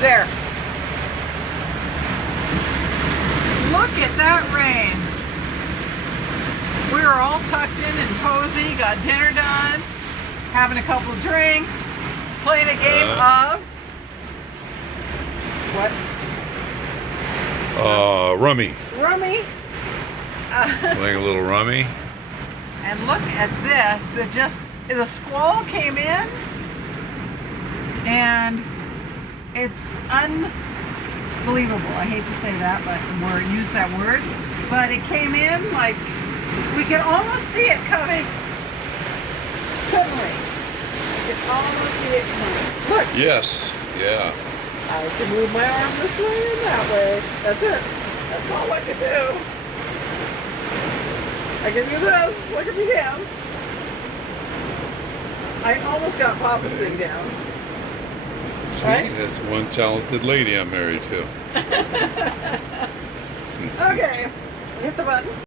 There. Look at that rain. We were all tucked in and cozy, got dinner done, having a couple of drinks, playing a game of what? Rummy. Rummy. Playing a little rummy. And look at this. The squall came in, and it's unbelievable. I hate to say that, but use that word. But it came in like we could almost see it coming. Couldn't we? We could almost see it coming. Look. Yes. Yeah. I can move my arm this way and that way. That's it. That's all I can do. I can do this. Look at my hands. I almost got Papa's thing down. See, right? That's one talented lady I'm married to. Okay. Hit the button.